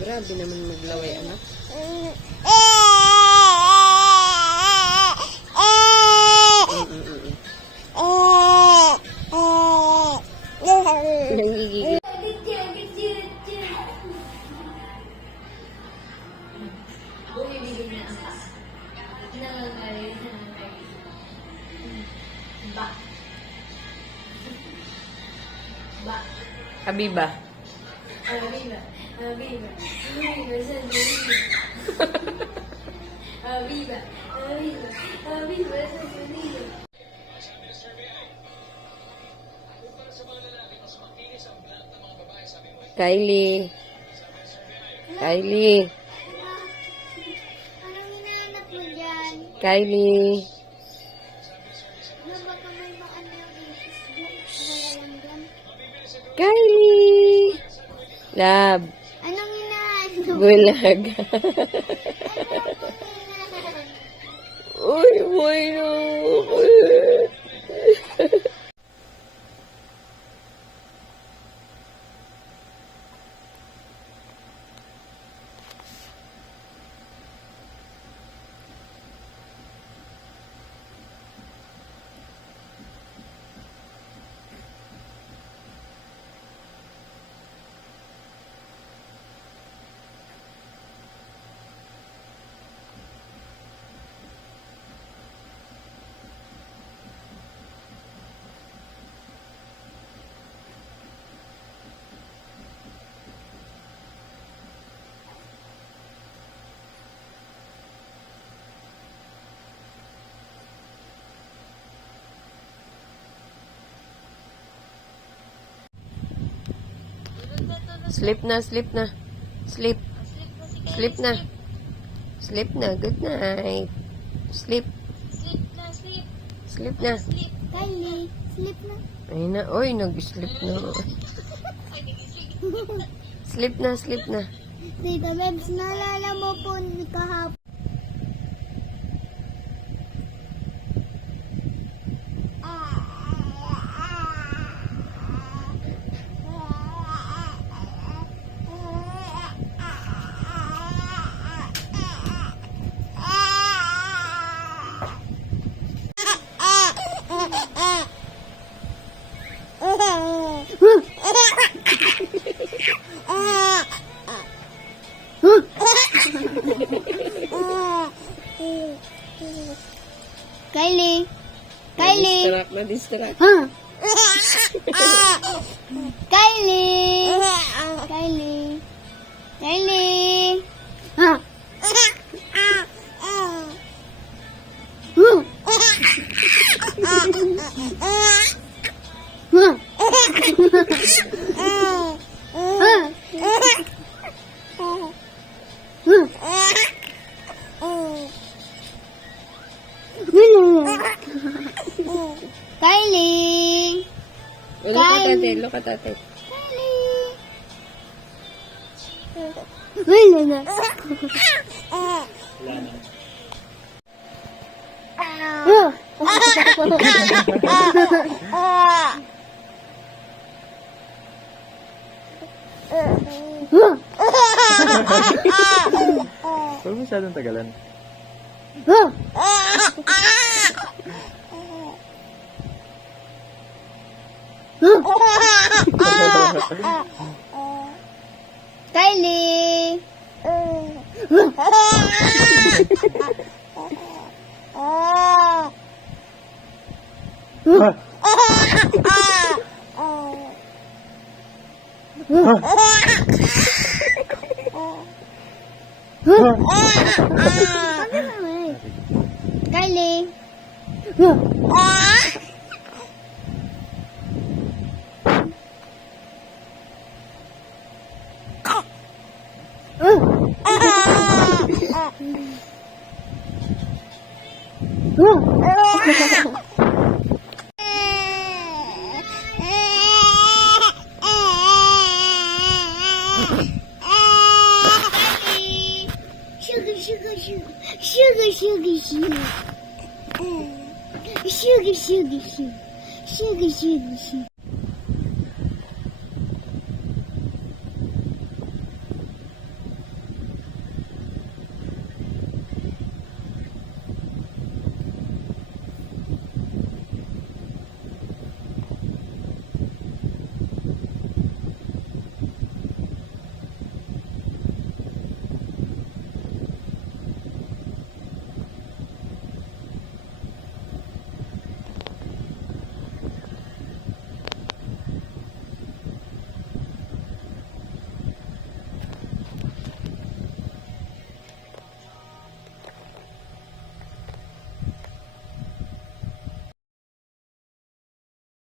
Grabe naman maglaway, anak. Nangigigil. Bumibigay na ang pa. Nangangalit. Ba. Ba. Habiba. Habiba. Habiba. Habiba. Sandalina. Habiba. Habiba. Habiba. Sandalina. Kylie. Kylie. Anong hinahanap mo dyan? Kylie. Ano baka may maano yung Facebook? Wala lang dyan. Kylie. Love. Anong hinahanap? Bulag. Ano hinahanap? Uy, uy, no. Sleep na, sleep na. Sleep. Sleep na. Sleep na. Good night. Sleep. Sleep na, sleep. Sleep na. Sleep. Kylie, sleep na. Ay na. Oy, nag-sleep na. Sleep na, sleep na. Tita Bebs, naalala mo po kahapon. Kylie. Kylie. Na-distract. Huh? Kylie. Kylie. Kylie. Huh? Kylie. Look at ate, look at ate. Kylie. Wala na. Huwag masyadong tagalan. Kylie. Kylie. Sugar, sugar, sugar. Sugar, sugar, sugar. Sugar, sugar, sugar. Sugar, sugar, sugar.